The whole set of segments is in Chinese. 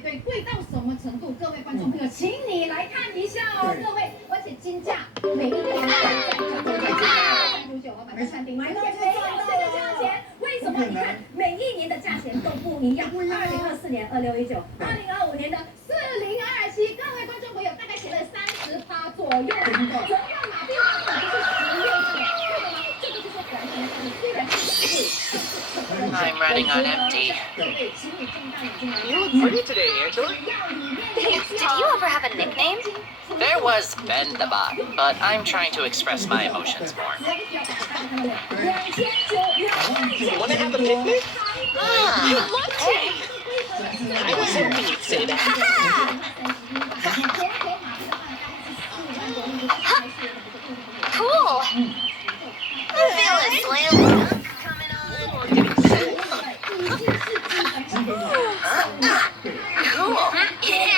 对，贵到什么程度？各位观众朋友，请你来看一下哦，各位，而且金价每一个都在399哦，买餐厅完全没有这个价钱。为什么？你看每一年的价钱都不一样。2024年2619，2025年的4027，各位观众朋友，大概写了30%左右。总要马币花的就是16这个，对的吗？这个就是完全虽然是贵。I'm running on empty. You look pretty today, Angela. Did you ever have a nickname? There was Ben the Bot, but I'm trying to express my emotions more. Want to have a picnic? I'd love to. I was hoping you'd say that. Cool. I'm feeling slim. Coming on. Cool. Yeah.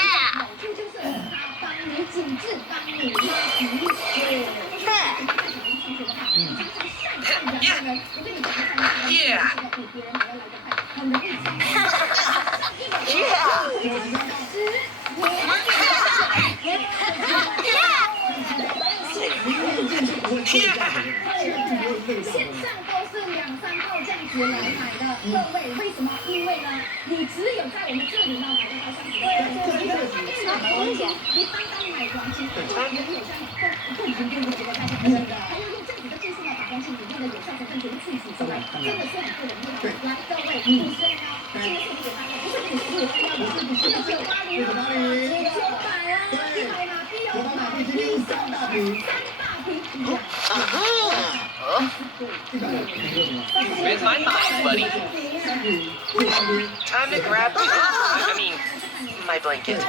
Yeah.线上都是2、3套这样子来买的，各位，为什么？因为呢，你只有在我们这里呢买得到这样子的。你会发现呢，你单单买黄金，它也有像共同用的这个大家看的，还有用这样子的技术呢，把黄金里面的有效成分全部萃取出来，真的是很不容易的。来，各位，50元哦，今天是不是给大家？不是55，是980哦，900啊，100马币哦，马币3大瓶。Read my mind, buddy. Time to grab my blanket.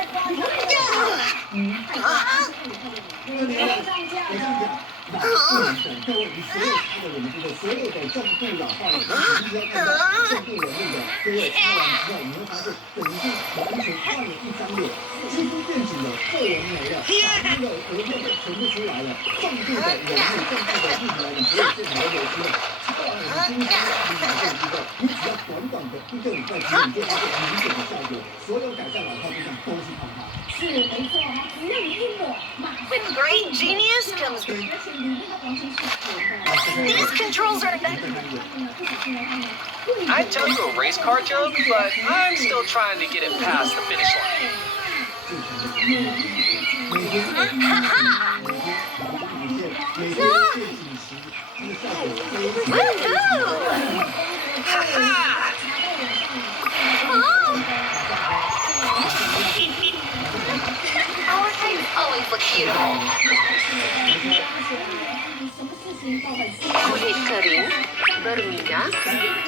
各位，你所有他的我们这个所有的重度老化的，你只要看到重度人物的，各位看完之后，你会发现等于是完全换了一张脸，肌肤变紧了，皱纹没了，那个额片都全部出来了，重度的人物，重度的日来，你所有变成了有机了。吃到了你今天你买这个之后，你只要短的1个礼拜之内，你就发现明显的效果，所有改善老化对象都是靠它。是没错哈，只要你一抹，马上。With great genius comes. These controls are effective. I'd tell you a race car joke, but I'm still trying to get it past the finish line. Our types always look beautiful. Kulit kering, berminyak,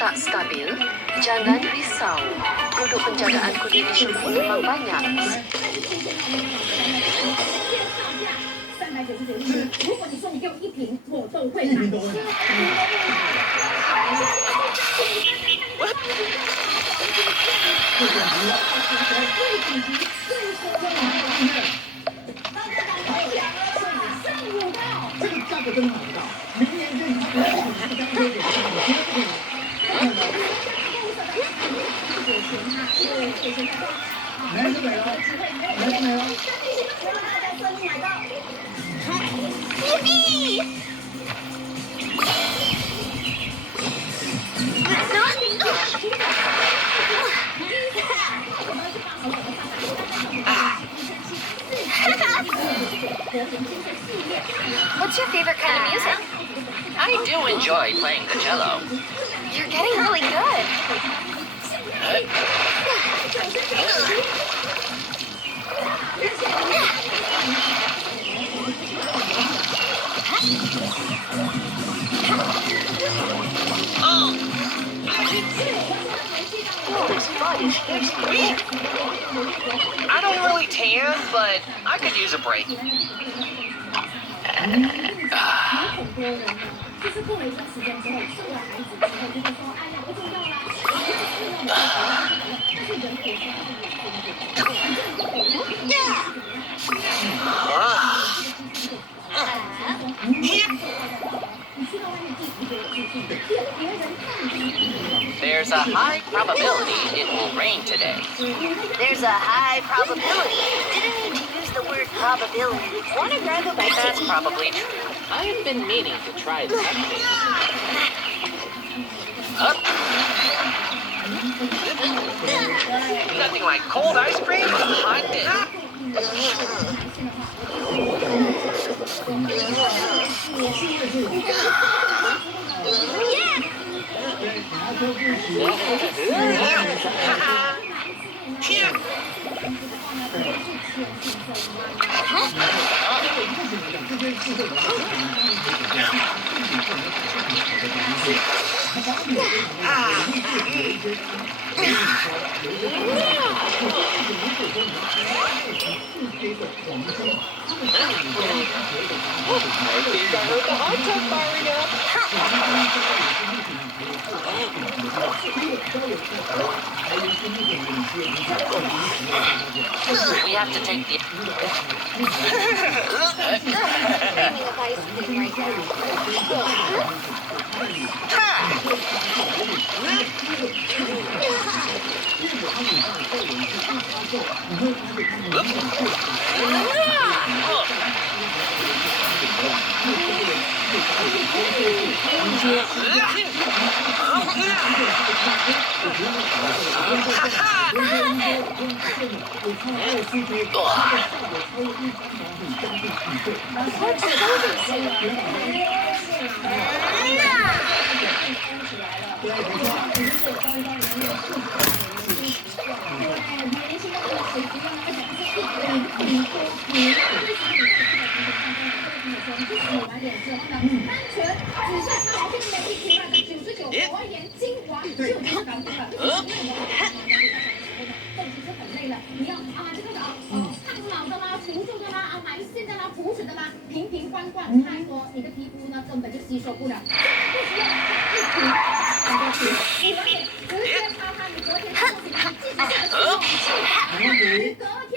tak stabil, jangan risau. Produk penjagaan kulit isu pun memang banyak. 如果你说你给我1瓶，我都会买。这个价格真的买不到，明年就你看到这个可以给他们，看到。来是美了，来是美了。What's your favorite kind of music? I do enjoy playing the cello. You're getting really good. I don't really tan, but I could use a break. 就是过了一段时间之后，生了孩子之后，就会说，哎呀，不重要啦，但是人口上There's There's a high probability it will rain today. There's a high probability. Didn't need to use the word probability. Wanna grab a bite to That's eat? probably true. I've been meaning to try this update. Up. Nothing like cold ice cream on a hot day. I think I heard the hot tub firing up. We have to take the.瓶瓶罐罐，太多，你的皮肤呢根本就吸收不了。不需要一瓶很多瓶，直接擦擦你昨天的东西，继续的使用，你隔天。